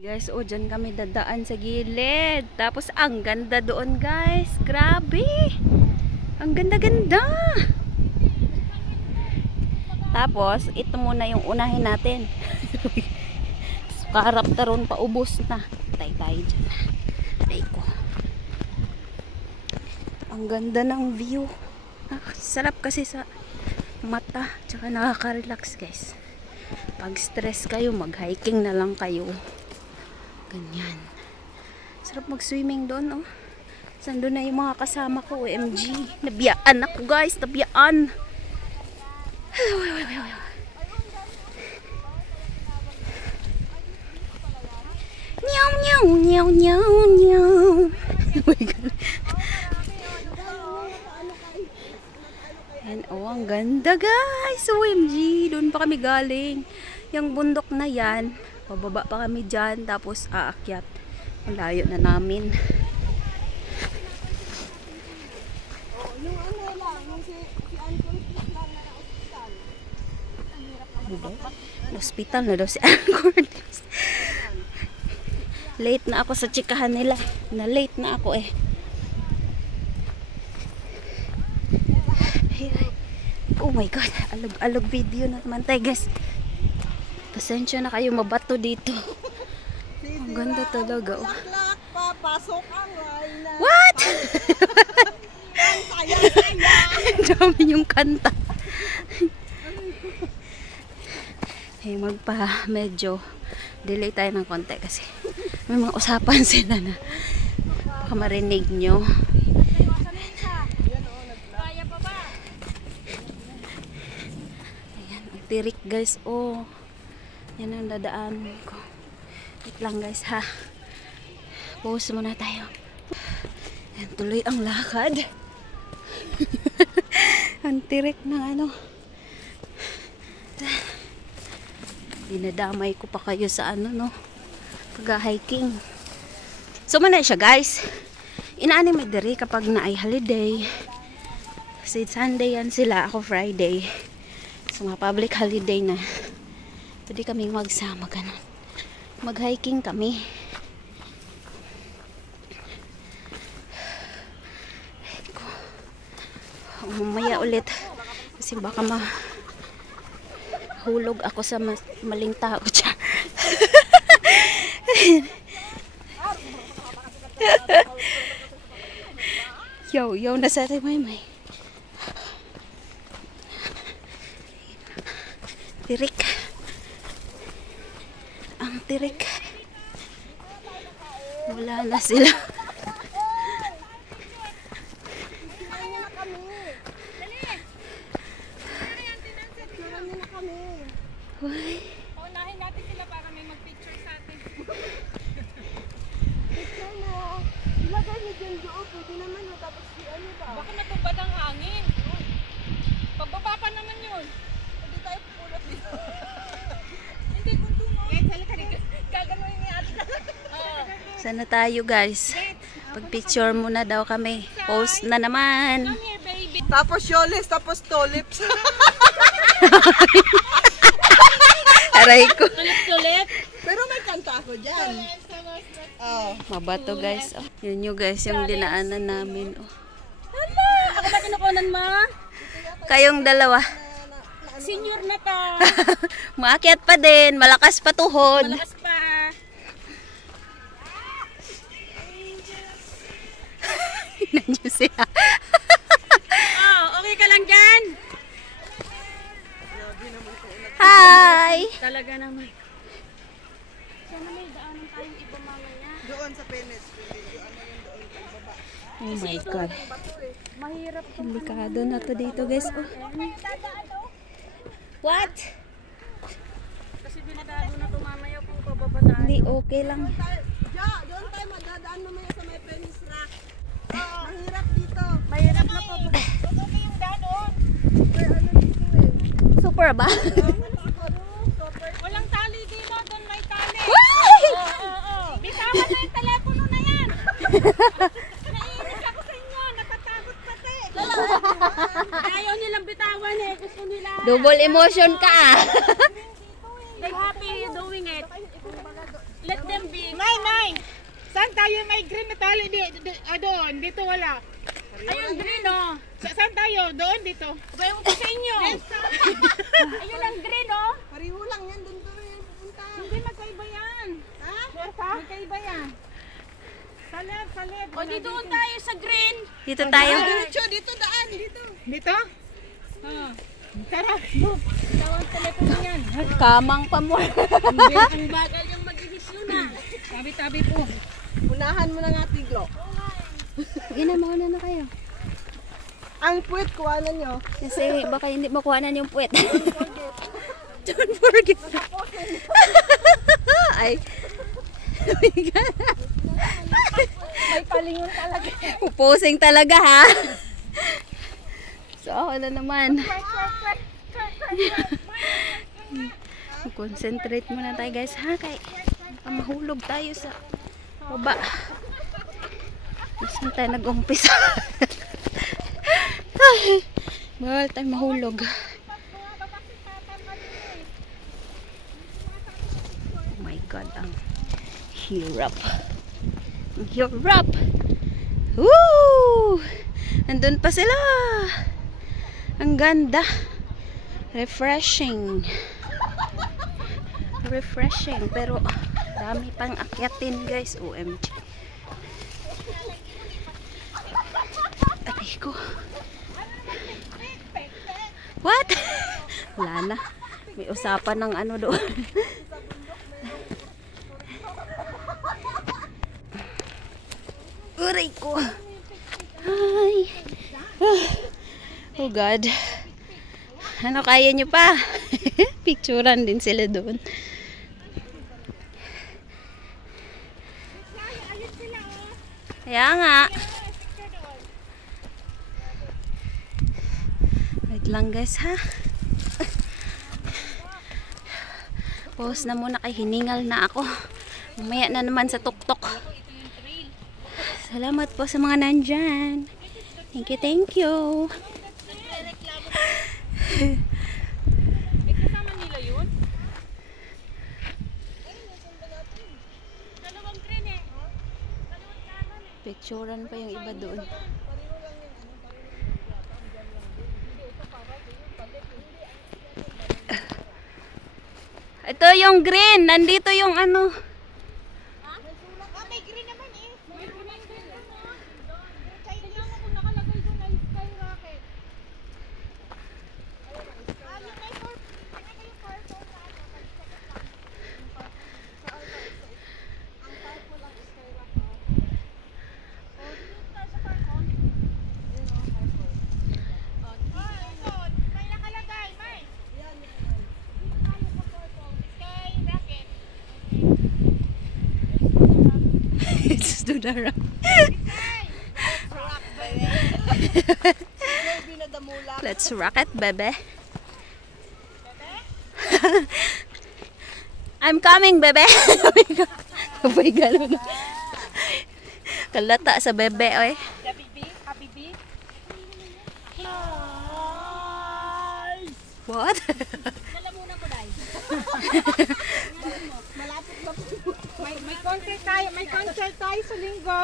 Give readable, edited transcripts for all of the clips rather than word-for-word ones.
Guys, oh, dyan kami dadaan sa gilid. Tapos, ang ganda doon, guys. Grabe! Ang ganda-ganda! Tapos, ito muna yung unahin natin. Kaharap na ron, paubos na. Tay-tay dyan. Ay ko. Ang ganda ng view. Sarap kasi sa mata. Tsaka nakaka-relax, guys. Pag stress kayo, mag-hiking na lang kayo. Ganyan. Sarap mag-swimming doon, oh. Saan doon na yung mga kasama ko? OMG. Nabiyaan ako, guys. Nabiyaan. Nyaw, nyaw, nyaw, nyaw, nyaw. Oh my God. And, oh, ang ganda, guys. OMG. Doon pa kami galing. Yung bundok na yan. Pababa pa kami dyan, tapos aakyat. Ang layo na namin. Hospital na daw si Ann Cortez. Late na ako sa chikahan nila. Na-late na ako eh. Oh my God. Alog video na naman tayo, guys. Pasensya na kayo, mabato dito. Ang ganda talaga, oh. Papasok ang line. What? Dami yung kanta. Eh, medyo delay tayo ng konti kasi may mga usapan sila na baka marinig nyo. Ayan, ang tirik, guys, oh. Yan ang dadaan ko. Wait lang, guys, ha. Pause muna tayo. Yan, tuloy ang lakad. Ang tirik ng ano. Dinadamay ko pa kayo sa ano, no. Pag-hiking. So, manay siya, guys. Inaani may diri kapag na ay holiday. Kasi Sunday yan sila. Ako Friday. So, mga public holiday na. Pwede kaming magsama ganun. Mag-hiking kami. Mamaya ulit. Kasi baka mahulog ako sa maling tao. Yo, nasa rin may. Tirik. Ang tirik. Wala na sila. Why? Unahin natin sila para may mag-picture sa atin. Picture mo. Ilagay mo dyan doon. Pwede naman o. Tapos ano ba? Baka matubad ang hangin. Pagbaba pa naman yun. Pwede tayo pulot dito. Hindi kung tuno. Wait, halika dito. Gaganoin ni ate. Sana tayo, guys. Pag-picture muna daw kami. Post na naman. Come here, baby. Tapos yolis, tapos tulips. Aray ko. Tulit. Pero may kanta ako dyan. Oh. Mabato, guys. Oh. Yun yung, guys, yung dinaanan namin. Oh. Hala! Ako ba kinukunan mo? Kayong dalawa. Senior na to. Maakyat pa din. Malakas pa tuhod. Malakas pa. Nandiyo siya. Oh, okay ka lang dyan? Hi! Talaga naman. Sana may daanan tayong iba mamaya. Doon sa Penes. Oh my God. Mahirap to. Delikado na to dito, guys. Oh. What? Kasi dinadado na to mamaya kung pababa tayo. Hindi, okay lang. Doon tayo magdadaan mamaya sa may Penes Rock. Mahirap dito. Mahirap na po. Ano yung danon? Ano dito eh? Super ba? Walang tali dito. Doon may tali. Why? Bitawan na yung telepono na yan. Naiinis ako sa inyo. Natatakot pati. Ayaw nilang bitawan eh. Gusto nila. Double emotion ka. They're happy doing it. Let them be. Saan tayo may green na tali? Doon, dito wala. Ayun, green oh. Saan tayo? Doon, dito. Bayo ko sa inyo. Ayun ang green oh. Pariho lang yan, doon yung pupunta. Hindi magkaiba yan. Ha? Magkaiba yan. Salib. O dito tayo sa green. Dito tayo. Dito daan, dito. Dito? Tara, move. Tawag telepono yan. Kamang pa mo. Hindi, ang bagal yung mag-ihisyo na. Tabi-tabi po. Unahan mo na nga, Tiglo. Gina, mauna na kayo. Ang puwet, kuwanan nyo. Kasi baka hindi makuhanan yung puwet. Don't forget. Ay. Oh my God. May palingon talaga. Pupusing talaga ha. So ako na naman. Concentrate muna tayo guys ha. Kaya mahulog tayo sa baba. Saan tayo nag-umpisa? Bawal tayo mahulog. Oh my God, ang hirap. Ang hirap. Woo! Andun pa sila. Ang ganda. Refreshing. Refreshing. Pero dami pang akyatin guys. OMG. Aray ko. What? Wala na. May usapan ng ano doon. Aray ko. Ay. Oh God. Ano kaya nyo pa? Picturean din sila doon. Kaya nga. Wait lang guys ha. Pause na muna kay hiningal na ako. Mamaya na naman sa tuktok. Salamat po sa mga nandyan. Thank you, thank you. Eh, kasama nila yun? Dalawang green eh. Dalawang kanan eh. Picturean pa yung iba doon. Ito yung green. Nandito yung ano. May green naman eh. May green naman. Tingnan mo kung nakalagay doon ay skyrocket. Yung may purple na ano. Ang purple lang is kay Raka. O, dito tayo sa purple. Yun o, purple. Ito. May nakalagay. May. Yan. Dito tayo sa purple. Skyrocket. It's to the rock. Rock, baby. Baby na damula. Let's rock it, bebe. I'm coming, bebe. Abay, gano'n. Kalata sa bebe, oy. Habibi? Habibi? What? Nalamunan ko dahil. Malapit ba po? May concert tayo. May concert tayo sa linggo.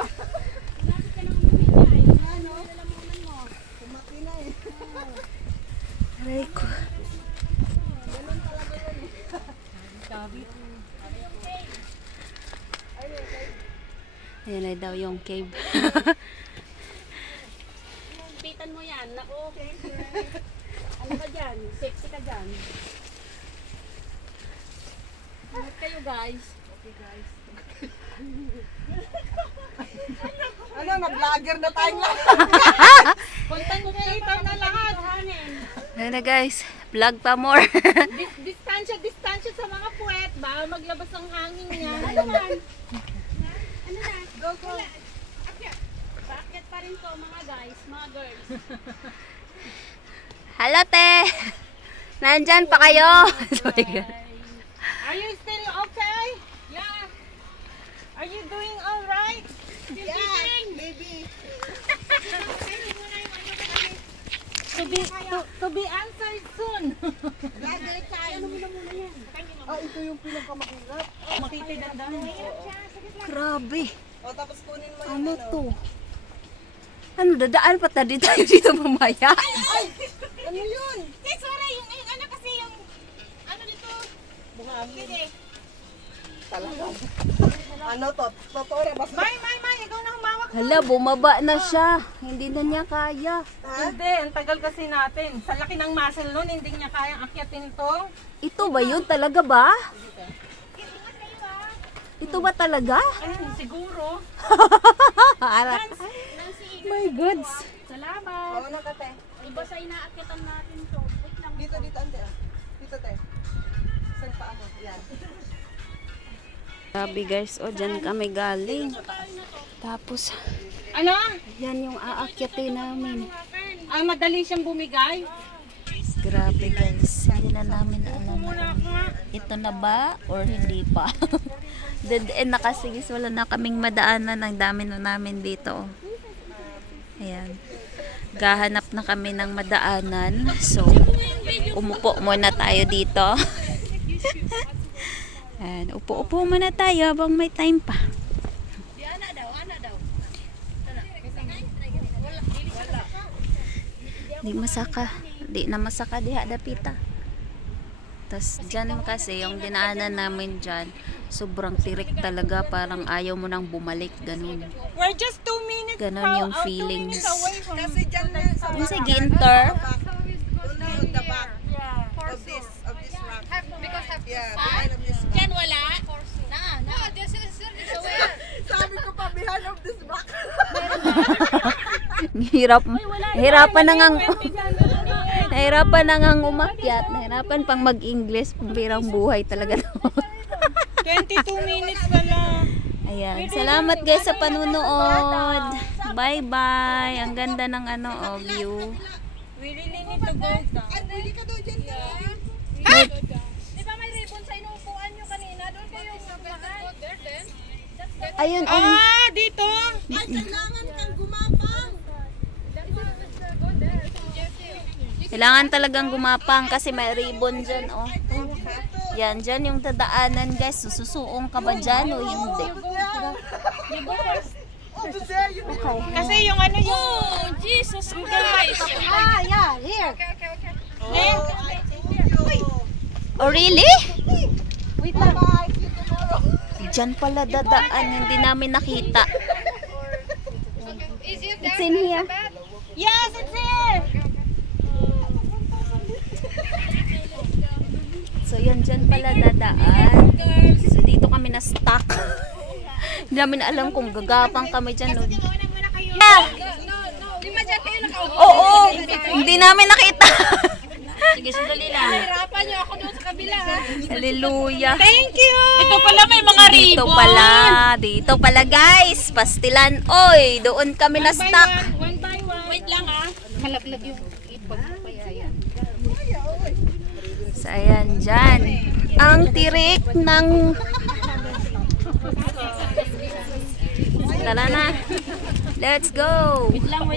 Malapit ka nang bumigay. Ano? Nalamunan mo. Kumaki na eh. Aray ko. Sabi. Ayan na daw yung cave. Pitan mo yan. Naku. Ano ka dyan? Sexy ka dyan. Ingat kayo guys. Okay guys. Ano, nag-vlogger na tayong lahat. Content creator na lahat. Ayan na guys. Vlog pa more. Distansya sa mga puwet. Baka maglabas ang hangin niya. Ano naman? Ano na? Go, go. Bakit pa rin to mga guys, mga girls? Hello, te. Nandyan pa kayo. Sorry, God. Are you still okay? Yeah. Are you doing all right? Still breathing? Baby. To be answered soon. Vlogger tayo. Ano mo na muna yan? Ito yung pinakamahirap. Makitid ang dami. Grabe. O, tapos kunin mo yung Ano to? Ano, dadaan pa tayo dito mamaya? Ano yun? Guys, wala yung ano kasi yung ano dito. Buhangin. Hindi. Talaga. Ano to? Totoo na ba? May, ikaw na humawak. Hala, bumaba na siya. Hindi na niya kaya. Hindi, ang tagal kasi natin. Sa laki ng muscle nun, hindi niya kayang akyatin to. Ito ba yun? Talaga ba? Ito ba talaga? Ay, siguro. Ara. My goods. Salamat. Oo na, kate. Iba sa inaakyatan natin to. Wait lang. Dito, ante. Dito, te. Saan pa mo? Yan. Sabi guys, o dyan kami galing. Tapos, Ano? yan yung aakyatin namin. Ay, madali siyang bumigay. Grabe guys, hindi na namin alam ito na ba or hindi pa. Dead end na kasi guys, wala na kaming madaanan, ang dami na namin dito. Ayan. Gahanap na kami ng madaanan. So, umupo muna tayo dito. Ayan, upo-upo muna tayo habang may time pa. Di masaka. Di na masaka diha dapita. Tas dyan kasi yung dinaanan namin dyan, sobrang tirik talaga, parang ayaw mo nang bumalik, ganun. We're just 2 minutes. Ganon yung feelings. Kasi dyan na sa Yung sa Ginter, doon na on the back of this rock. Yeah, behind of this rock. Ken, wala? No, this is where? Sabi ko pa, behind of this rock. hirapan na ngang nahirapan na ngang umakyat, nahirapan pang mag-English, pambirang buhay talaga. 22 minutes pa na. Ayan, salamat guys sa panunood. Bye-bye. Ang ganda ng view. We really need to go now. Ay, pwede ka daw dyan. Di ba may ribbon sa inuupuan nyo kanina? Doon kayo umahan. Ayun, Ah, dito. Ay, kailangan kang gumapang. kailangan talagang gumapang kasi may ribbon dyan, oh. Yan, dyan yung dadaanan, guys. Sususuong ka ba dyan o hindi? Okay. Kasi yung ano yung... Oh, Jesus Christ. Yeah, here. Oh, really? Wait lang. Bye. See you tomorrow. Dyan pala dadaan, hindi namin nakita. It's in here. Yes, it's here. So, yan, dyan pala dadaan. So, dito kami na-stuck. Hindi namin alam kung gagapang kami dyan. No? Yeah. Di ba dyan kayo nakaupo? Oo, hindi namin nakita. Sige, sandali lang. Hirapan nyo ako doon sa kabila, ha? Hallelujah. Thank you. Ito pala may mga ribbon. Dito pala guys, pastilan. Oy, doon kami na-stuck. One by one. Wait lang, ha? Malaglag yung ipag. So, ayan, dyan. Ang tirik ng... Tara na. Let's go. Wait lang.